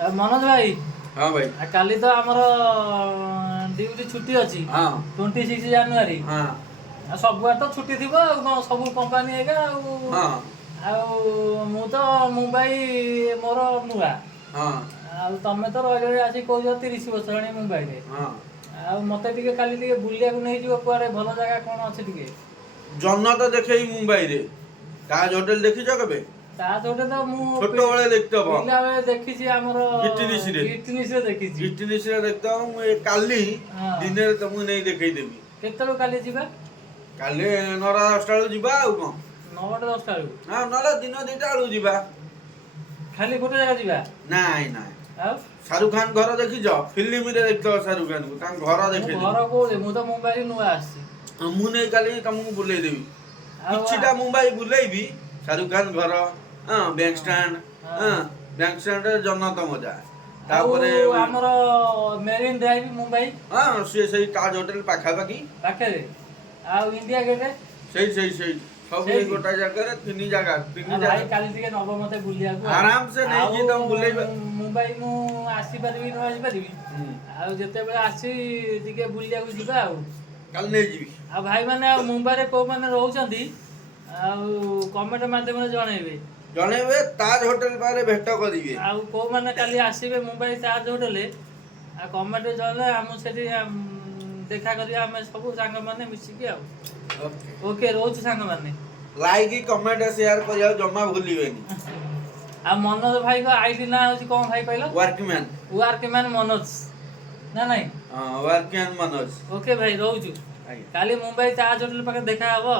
मनोज भाई हाँ भाई। काली तो आमर ड्यूटी छुट्टी अच्छी हाँ 26 जानुआरी हाँ सबुआर तो छुट्टी थी सब कंपानी एका हाँ मु तो मुंबई मोर नुआ हाँ तमे तो रही आसी कह 30 वर्ष हेलानी मुंबई रे हाँ मत टे काली टे बुलिया नहीं जीव कुआरे भल जगह कौन अच्छे टे जन्नत देखे मुंबई रे ताज होटल देखी कबे ता जोटे तो मु छोट बेले देखते पिला बेले देखी हमर गिटनिस रे देखी देखता हूँ मुझे काली हाँ। दिन रे तुमको नहीं देखई देबी केतलो काली जीवा काली 9:10 बेलू जीवा आउ कौन 9टा 10टा हाँ नले दिन 2टा बेलू जीवा खाली गोटे जगह जीवा नाई नाई ଆଉ शाहरुख खान घर देखी फिल्म रे देखते शाहरुख खान को तां घर देखे घर कोले मु तो मुंबई नुआ आसी मु नहीं काली तुमको बुले देबी ଆଉ किछिटा मुंबई बुलेबी शाहरुख खान घर हाँ बैंक स्टैंड हाँ बैंक स्टैंड रे जन्नत मजा तापरे हमर मेरिन ड्राइव मुंबई हाँ से ताज होटल पाखा पाखी पाखे आ इंडिया गेट सही सब सेई। गोटा जगह तीन जगह भाई जगह काली टिके नब मते बुलिया को आराम से नहीं जी तुम बुलेबा मुंबई मु आसी परबी न आसी परबी आ जते बेले आसी टिके बुलिया को जिबा आ कल नहीं जीवी आ भाई माने मुंबई रे को माने रहउचंदी आ कमेंट माध्यम रे जणेबे जणेबे ताज होटल पारे भेट करिवे आ को माने काली आसीबे मुंबई ताज होटल आ कमेंट जले हम सेठी देखा करिया हम सब संग माने मिसी के आ ओके ओके रोज संग माने लाइक कमेंट शेयर करिया जमा भूलिबेनी आ मनोज भाई को आईडी ना होची कोन भाई कहलो वर्कमैन वर्कमैन मनोज ना नहीं हां वर्कमैन मनोज ओके भाई रहउछु आज्ञा काली मुंबई ताज होटल पाखे देखा हबो